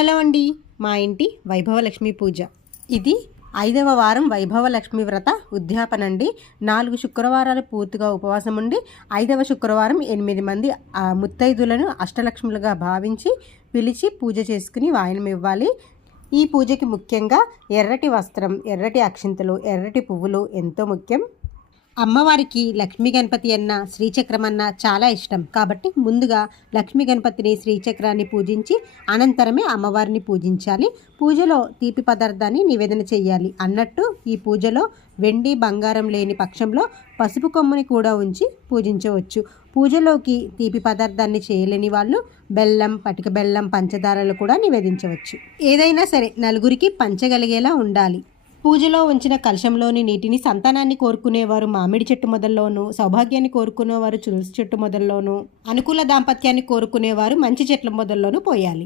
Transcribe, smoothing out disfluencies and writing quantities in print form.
Hello అండి, మా ఇంటి వైభవలక్ష్మి పూజ. ఇది 5వ వారం వైభవలక్ష్మి వ్రత ఉద్యాపన అండి. 4 శుక్రవారాలు పూర్తిగా ఉపవాసం ఉండి 5వ శుక్రవారం 8 మంది ముత్తైదులను అష్టలక్ష్ములుగా భావించి పిలిచి పూజ చేసుకుని వాయనం ఇవ్వాలి. ఈ పూజకి ముఖ్యంగా ఎర్రటి వస్త్రం, ఎర్రటి అక్షింతలు, ఎర్రటి పువ్వులు ఎంతో ముఖ్యం. అమ్మవారికి లక్ష్మీ గణపతి అన్న శ్రీచక్రం అన్న చాలా ఇష్టం కాబట్టి ముందుగా లక్ష్మీ గణపతిని, శ్రీచక్రాన్ని పూజించి అనంతరమే అమ్మవారిని పూజించాలి. పూజలో తీపి పదార్థాన్ని నివేదన చేయాలి అన్నట్టు ఈ పూజలో వెండి, బంగారం లేని పక్షంలో పసుపు కొమ్ముని కూడా ఉంచి పూజించవచ్చు. పూజలోకి తీపి పదార్థాన్ని చేయలేని వాళ్ళు బెల్లం, పటిక బెల్లం, పంచదారలు కూడా నివేదించవచ్చు. ఏదైనా సరే నలుగురికి పంచగలిగేలా ఉండాలి. పూజలో ఉంచిన కలశంలోని నీటిని సంతానాన్ని కోరుకునేవారు మామిడి చెట్టు మొదల్లోనూ, సౌభాగ్యాన్ని కోరుకునేవారు తులసి చెట్టు మొదల్లోనూ, అనుకూల దాంపత్యాన్ని కోరుకునేవారు మంచి చెట్ల మొదల్లోనూ పోయాలి.